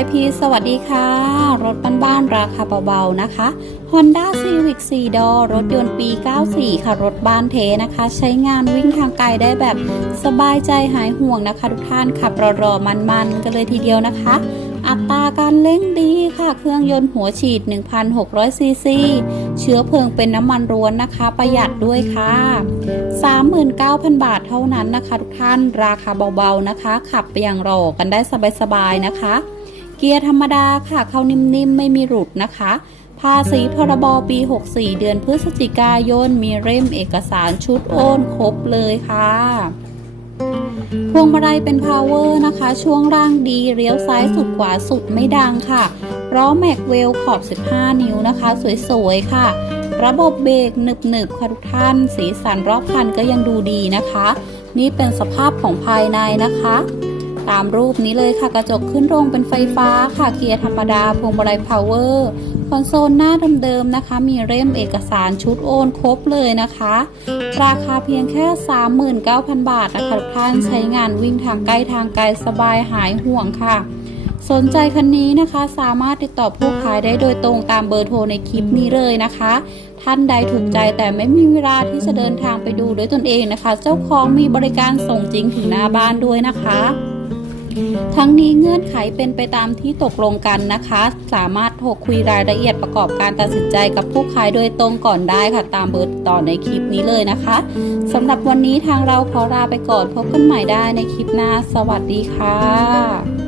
YP สวัสดีค่ะ รถบ้านๆราคาเบาๆนะคะ Honda Civic 4 door รถยนต์ปี 94 ค่ะ รถบ้านเทนะคะ ใช้งานวิ่งทางไกลได้แบบสบายใจหายห่วงนะคะ ทุกท่านขับรอๆมันๆ กันเลยทีเดียวนะคะ อัตราการเร่งดีค่ะ เครื่องยนต์หัวฉีด 1,600 ซีซี เชื้อเพลิงเป็นน้ำมันร้วนนะคะ ประหยัดด้วยค่ะ 39,000 บาทเท่านั้นนะคะ ทุกท่านราคาเบาๆนะคะ ขับไปอย่างรอกันได้สบายๆนะคะ เกียร์ธรรมดาค่ะเข้านิ่มๆ ไม่มีหลุดนะคะ ภาษีพรบปี 64 เดือนพฤศจิกายน มีเล่มเอกสารชุดโอนครบเลยค่ะพวงมาลัยเป็นพาวเวอร์นะคะ ช่วงล่างดีเลี้ยวซ้ายสุดขวาสุดไม่ดังค่ะล้อแม็กเวลขอบ 15 นิ้วนะคะ สวยๆ ค่ะ ระบบเบรกหนึบๆค่ะทุกท่าน สีสันรอบคันก็ยังดูดีนะคะ นี่เป็นสภาพของภายในนะคะ ตามรูปนี้เลยค่ะกระจกขึ้นโรงเป็นไฟฟ้าค่ะเกียร์ธรรมดาพวงมาลัยพาวเวอร์คอนโซลหน้าเดิมๆนะคะ มีเล่มเอกสารชุดโอนครบเลยนะคะ ราคาเพียงแค่ 39,000 บาทนะคะทุกท่านใช้งานวิ่งทางใกล้ทางไกลสบายหายห่วงค่ะ สนใจคันนี้นะคะสามารถติดต่อผู้ขายได้โดยตรงตามเบอร์โทรในคลิปนี้เลยนะคะท่านใดถูกใจแต่ไม่มีเวลาที่จะเดินทางไปดูด้วยตนเองนะคะ เจ้าของมีบริการส่งจริงถึงหน้าบ้านด้วยนะคะ ทั้งนี้เงื่อนไขเป็นไปตามที่ตกลงกันนะคะ สามารถโทรคุยรายละเอียดประกอบการตัดสินใจกับผู้ขายโดยตรงก่อนได้ค่ะ ตามเบอร์ต่อในคลิปนี้เลยนะคะสำหรับวันนี้ทางเราขอลาไปก่อนพบกันใหม่ได้ในคลิปหน้า สวัสดีค่ะ